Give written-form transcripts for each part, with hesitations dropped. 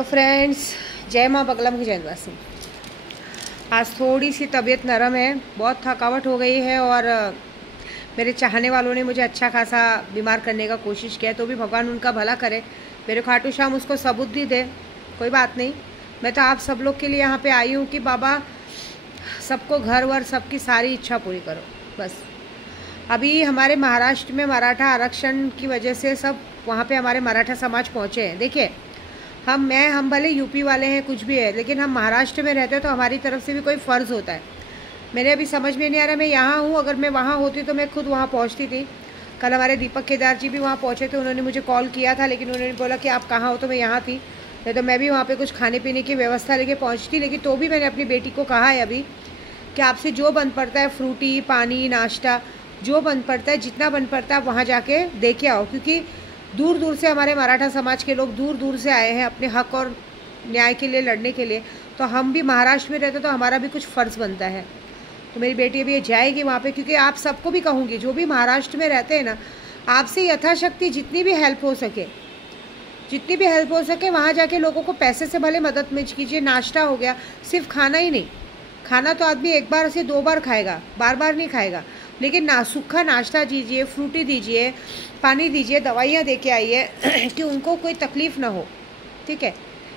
तो फ्रेंड्स, जय माँ बगला मुखी जयंतवासी। आज थोड़ी सी तबीयत नरम है, बहुत थकावट हो गई है और मेरे चाहने वालों ने मुझे अच्छा खासा बीमार करने का कोशिश किया, तो भी भगवान उनका भला करे। मेरे खाटू श्याम उसको सबूत दे। कोई बात नहीं, मैं तो आप सब लोग के लिए यहाँ पे आई हूँ कि बाबा सबको घर वर सबकी सारी इच्छा पूरी करो बस। अभी हमारे महाराष्ट्र में मराठा आरक्षण की वजह से सब वहाँ पे हमारे मराठा समाज पहुँचे हैं। देखिए, हम भले यूपी वाले हैं, कुछ भी है, लेकिन हम महाराष्ट्र में रहते हैं तो हमारी तरफ से भी कोई फ़र्ज़ होता है। मेरे अभी समझ में नहीं आ रहा, मैं यहाँ हूँ, अगर मैं वहाँ होती तो मैं खुद वहाँ पहुँचती थी। कल हमारे दीपक केदार जी भी वहाँ पहुँचे थे, उन्होंने मुझे कॉल किया था, लेकिन उन्होंने बोला कि आप कहाँ हो, तो मैं यहाँ थी। नहीं तो मैं भी वहाँ पे कुछ खाने पीने की व्यवस्था लेके पहुँचती, लेकिन तो भी मैंने अपनी बेटी को कहा है अभी कि आपसे जो बन पड़ता है, फ्रूटी, पानी, नाश्ता, जो बन पड़ता है, जितना बन पड़ता है आप वहाँ जाके दे के आओ, क्योंकि दूर दूर से हमारे मराठा समाज के लोग दूर दूर से आए हैं अपने हक और न्याय के लिए लड़ने के लिए। तो हम भी महाराष्ट्र में रहते तो हमारा भी कुछ फ़र्ज़ बनता है। तो मेरी बेटी अभी जाएगी वहाँ पे, क्योंकि आप सबको भी कहूँगी, जो भी महाराष्ट्र में रहते हैं ना, आपसे यथाशक्ति जितनी भी हेल्प हो सके वहाँ जाके लोगों को पैसे से भले मदद में कीजिए। नाश्ता हो गया, सिर्फ खाना ही नहीं, खाना तो आदमी एक बार से 2 बार खाएगा, बार बार नहीं खाएगा, लेकिन सूखा नाश्ता दीजिए, फ्रूटी दीजिए, पानी दीजिए, दवाइयाँ दे के आइए कि उनको कोई तकलीफ़ ना हो। ठीक है,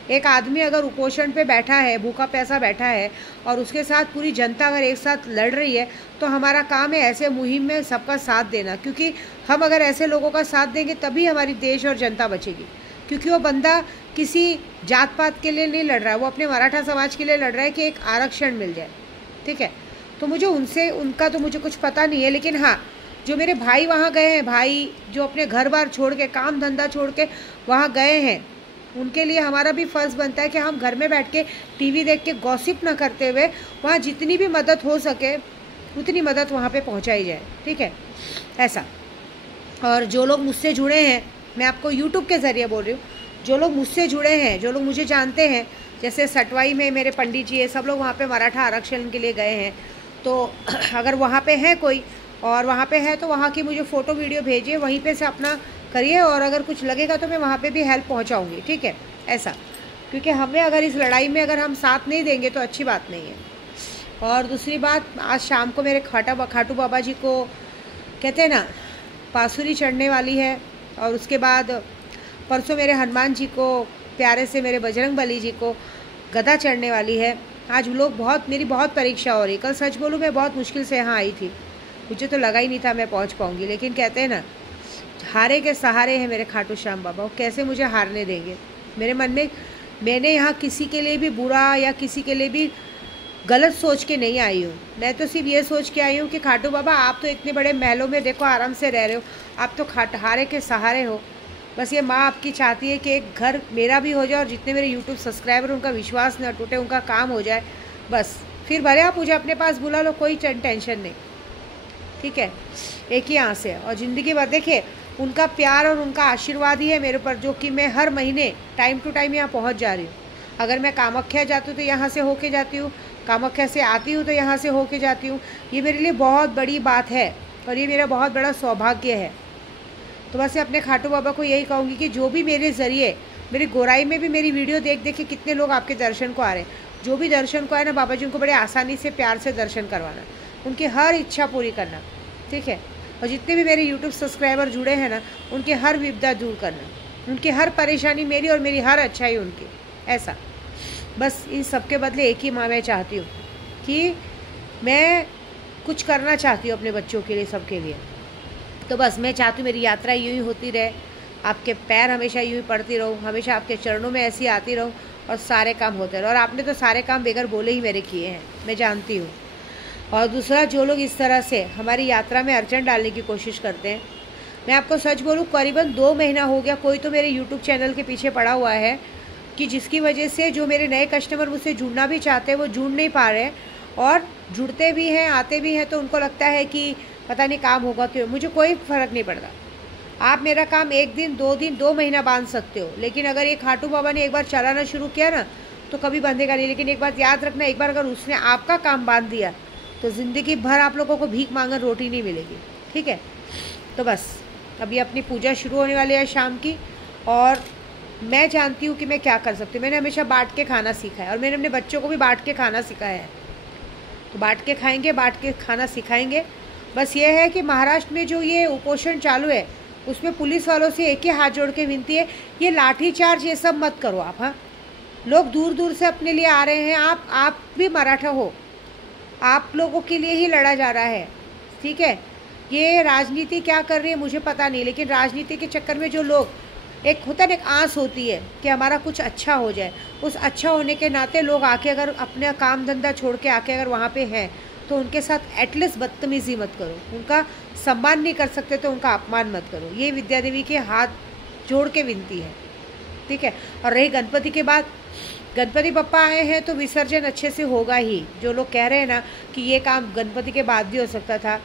एक आदमी अगर कुपोषण पे बैठा है, भूखा प्यासा बैठा है, और उसके साथ पूरी जनता अगर एक साथ लड़ रही है, तो हमारा काम है ऐसे मुहिम में सबका साथ देना, क्योंकि हम अगर ऐसे लोगों का साथ देंगे तभी हमारी देश और जनता बचेगी। क्योंकि वो बंदा किसी जात पात के लिए नहीं लड़ रहा है, वो अपने मराठा समाज के लिए लड़ रहा है कि एक आरक्षण मिल जाए। ठीक है, तो मुझे उनका तो मुझे कुछ पता नहीं है, लेकिन हाँ, जो मेरे भाई वहाँ गए हैं, भाई जो अपने घर बार छोड़ के, काम धंधा छोड़ के वहाँ गए हैं, उनके लिए हमारा भी फ़र्ज़ बनता है कि हम घर में बैठ के टीवी देख के गॉसिप ना करते हुए वहाँ जितनी भी मदद हो सके उतनी मदद वहाँ पे पहुँचाई जाए। ठीक है, ऐसा। और जो लोग मुझसे जुड़े हैं, मैं आपको यूट्यूब के ज़रिए बोल रही हूँ, जो लोग मुझसे जुड़े हैं, जो लोग मुझे जानते हैं, जैसे सटवाई में मेरे पंडित जी है, सब लोग वहाँ पे मराठा आरक्षण के लिए गए हैं। तो अगर वहाँ पे है कोई और वहाँ पे है तो वहाँ की मुझे फ़ोटो वीडियो भेजिए, वहीं पे से अपना करिए, और अगर कुछ लगेगा तो मैं वहाँ पे भी हेल्प पहुँचाऊँगी। ठीक है, ऐसा, क्योंकि हमें अगर इस लड़ाई में अगर हम साथ नहीं देंगे तो अच्छी बात नहीं है। और दूसरी बात, आज शाम को मेरे खाटू बाबा जी को कहते हैं ना, बांसुरी चढ़ने वाली है, और उसके बाद परसों मेरे हनुमान जी को, प्यारे से मेरे बजरंग बली जी को गदा चढ़ने वाली है। आज मेरी बहुत परीक्षा हो रही। कल सच बोलूँ, मैं बहुत मुश्किल से यहाँ आई थी, मुझे तो लगा ही नहीं था मैं पहुँच पाऊँगी, लेकिन कहते हैं ना, हारे के सहारे हैं मेरे खाटू श्याम बाबा, वो कैसे मुझे हारने देंगे। मेरे मन में, मैंने यहाँ किसी के लिए भी बुरा या किसी के लिए भी गलत सोच के नहीं आई हूँ। मैं तो सिर्फ ये सोच के आई हूँ कि खाटू बाबा, आप तो इतने बड़े महलों में देखो आराम से रह रहे हो, आप तो हारे के सहारे हो। बस ये माँ आपकी चाहती है कि एक घर मेरा भी हो जाए, और जितने मेरे यूट्यूब सब्सक्राइबर उनका विश्वास न टूटे, उनका काम हो जाए बस। फिर भले आप मुझे अपने पास बुला लो, कोई टेंशन नहीं। ठीक है, एक ही आस है, और ज़िंदगी भर देखिए उनका प्यार और उनका आशीर्वाद ही है मेरे ऊपर, जो कि मैं हर महीने टाइम टू टाइम यहाँ पहुँच जा रही हूँ। अगर मैं कामाख्या जाती हूँ तो यहाँ से होके जाती हूँ, कामाख्या से आती हूँ तो यहाँ से होके जाती हूँ। ये मेरे लिए बहुत बड़ी बात है और ये मेरा बहुत बड़ा सौभाग्य है। तो बस अपने खाटू बाबा को यही कहूँगी कि जो भी मेरे ज़रिए, मेरी गोराई में भी मेरी वीडियो देख देख के कितने लोग आपके दर्शन को आ रहे हैं, जो भी दर्शन को आए ना, बाबा जी उनको बड़े आसानी से प्यार से दर्शन करवाना, उनकी हर इच्छा पूरी करना। ठीक है, और जितने भी मेरे यूट्यूब सब्सक्राइबर जुड़े हैं ना, उनकी हर विपदा दूर करना, उनकी हर परेशानी मेरी और मेरी हर अच्छाई उनकी। ऐसा बस, इन सब के बदले एक ही माँ मैं चाहती हूँ कि मैं कुछ करना चाहती हूँ अपने बच्चों के लिए, सबके लिए। तो बस मैं चाहती हूँ मेरी यात्रा यूँ ही होती रहे, आपके पैर हमेशा यूँ ही पड़ती रहूँ, हमेशा आपके चरणों में ऐसी आती रहूँ, और सारे काम होते रहे। और आपने तो सारे काम बगैर बोले ही मेरे किए हैं, मैं जानती हूँ। और दूसरा, जो लोग इस तरह से हमारी यात्रा में अड़चन डालने की कोशिश करते हैं, मैं आपको सच बोलूँ, करीबन 2 महीना हो गया कोई तो मेरे यूट्यूब चैनल के पीछे पड़ा हुआ है, कि जिसकी वजह से जो मेरे नए कस्टमर मुझसे जुड़ना भी चाहते हैं वो जुड़ नहीं पा रहे हैं, और जुड़ते भी हैं, आते भी हैं, तो उनको लगता है कि पता नहीं काम होगा क्यों। मुझे कोई फ़र्क नहीं पड़ता, आप मेरा काम 1 दिन 2 दिन 2 महीना बांध सकते हो, लेकिन अगर ये खाटू बाबा ने एक बार चलाना शुरू किया ना, तो कभी बंधेगा नहीं। लेकिन एक बात याद रखना, एक बार अगर उसने आपका काम बांध दिया तो ज़िंदगी भर आप लोगों को भीख मांगकर रोटी नहीं मिलेगी। ठीक है, तो बस अभी अपनी पूजा शुरू होने वाली है शाम की, और मैं जानती हूँ कि मैं क्या कर सकती हूँ। मैंने हमेशा बांट के खाना सीखा है और मैंने अपने बच्चों को भी बांट के खाना सिखाया है। तो बांट के खाएंगे, बांट के खाना सिखाएंगे। बस ये है कि महाराष्ट्र में जो ये उपोषण चालू है उसमें पुलिस वालों से एक ही हाथ जोड़ के विनती है, ये लाठीचार्ज ये सब मत करो आप। हाँ, लोग दूर दूर से अपने लिए आ रहे हैं, आप भी मराठा हो, आप लोगों के लिए ही लड़ा जा रहा है, ठीक है। ये राजनीति क्या कर रही है मुझे पता नहीं, लेकिन राजनीति के चक्कर में जो लोग, एक होता है ना, एक आस होती है कि हमारा कुछ अच्छा हो जाए, उस अच्छा होने के नाते लोग आके अगर अपना काम धंधा छोड़ के आके अगर वहाँ पे हैं तो उनके साथ एटलीस्ट बदतमीज़ी मत करो। उनका सम्मान नहीं कर सकते तो उनका अपमान मत करो। ये विद्या देवी के हाथ जोड़ के विनती है, ठीक है। और रही गणपति के बाद, गणपति बप्पा आए हैं तो विसर्जन अच्छे से होगा ही। जो लोग कह रहे हैं ना कि ये काम गणपति के बाद भी हो सकता था,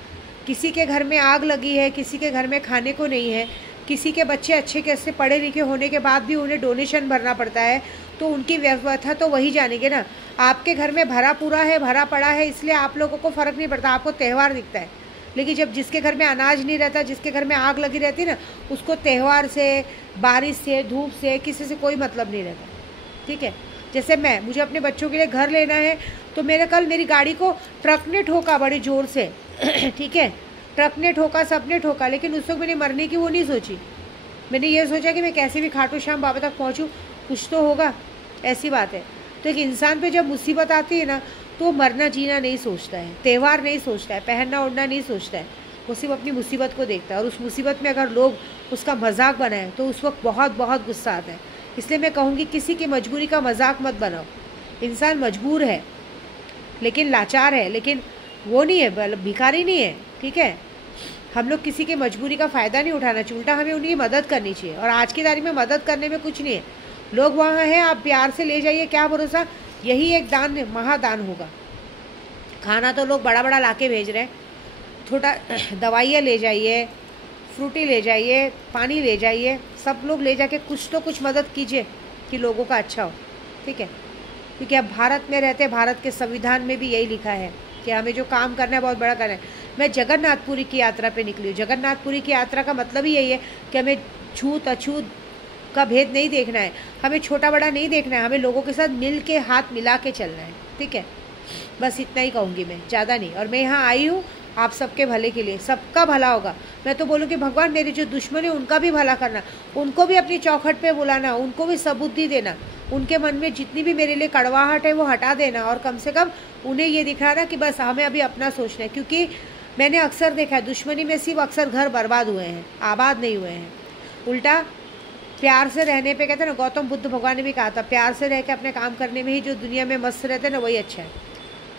किसी के घर में आग लगी है, किसी के घर में खाने को नहीं है, किसी के बच्चे अच्छे कैसे पढ़े लिखे होने के बाद भी उन्हें डोनेशन भरना पड़ता है, तो उनकी व्यवस्था तो वही जानेंगे ना। आपके घर में भरा पूरा है, भरा पड़ा है, इसलिए आप लोगों को फ़र्क नहीं पड़ता, आपको त्यौहार दिखता है। लेकिन जब जिसके घर में अनाज नहीं रहता, जिसके घर में आग लगी रहती ना, उसको त्यौहार से, बारिश से, धूप से, किसी से कोई मतलब नहीं रहता, ठीक है। जैसे मुझे अपने बच्चों के लिए घर लेना है तो कल मेरी गाड़ी को ट्रक ने ठोका बड़ी ज़ोर से ठीक है, ट्रक ने ठोका, सब ने ठोका, लेकिन उस वक्त मैंने मरने की वो नहीं सोची। मैंने ये सोचा कि मैं कैसे भी खाटू श्याम बाबा तक पहुँचूँ, कुछ तो होगा, ऐसी बात है। तो एक इंसान पे जब मुसीबत आती है ना तो मरना जीना नहीं सोचता है, त्यौहार नहीं सोचता है, पहनना ओढ़ना नहीं सोचता है, वो सिर्फ अपनी मुसीबत को देखता है। और उस मुसीबत में अगर लोग उसका मजाक बनाएं तो उस वक्त बहुत बहुत गुस्सा आता है। इसलिए मैं कहूँगी किसी की मजबूरी का मजाक मत बनाओ। इंसान मजबूर है लेकिन लाचार है, लेकिन वो नहीं है, भिखारी नहीं है, ठीक है। हम लोग किसी की मजबूरी का फ़ायदा नहीं उठाना चाहिए, उल्टा हमें उनकी मदद करनी चाहिए। और आज की तारीख में मदद करने में कुछ नहीं है, लोग वहाँ हैं, आप प्यार से ले जाइए, क्या भरोसा यही एक दान, महादान होगा। खाना तो लोग बड़ा बड़ा लाके भेज रहे हैं, छोटा दवाइयाँ ले जाइए, फ्रूटी ले जाइए, पानी ले जाइए, सब लोग ले जाके कुछ तो कुछ मदद कीजिए कि लोगों का अच्छा हो, ठीक है। क्योंकि अब भारत में रहते, भारत के संविधान में भी यही लिखा है कि हमें जो काम करना है बहुत बड़ा करना है। मैं जगन्नाथपुरी की यात्रा पे निकली हूँ। जगन्नाथपुरी की यात्रा का मतलब ही यही है कि हमें छूत अछूत का भेद नहीं देखना है, हमें छोटा बड़ा नहीं देखना है, हमें लोगों के साथ मिल के हाथ मिला के चलना है, ठीक है। बस इतना ही कहूँगी मैं, ज़्यादा नहीं। और मैं यहाँ आई हूँ आप सबके भले के लिए, सबका भला होगा। मैं तो बोलूँ कि भगवान मेरे जो दुश्मन है उनका भी भला करना, उनको भी अपनी चौखट पे बुलाना, उनको भी सबुद्धि देना, उनके मन में जितनी भी मेरे लिए कड़वाहट है वो हटा देना। और कम से कम उन्हें ये दिखाना कि बस हमें अभी अपना सोचना है। क्योंकि मैंने अक्सर देखा है दुश्मनी में सिर्फ अक्सर घर बर्बाद हुए हैं, आबाद नहीं हुए हैं। उल्टा प्यार से रहने पे, कहते हैं ना, गौतम बुद्ध भगवान ने भी कहा था प्यार से रह के अपने काम करने में ही जो दुनिया में मस्त रहते हैं ना, वही अच्छा है।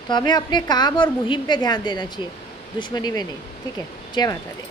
तो हमें अपने काम और मुहिम पे ध्यान देना चाहिए, दुश्मनी में नहीं, ठीक है। जय माता दी।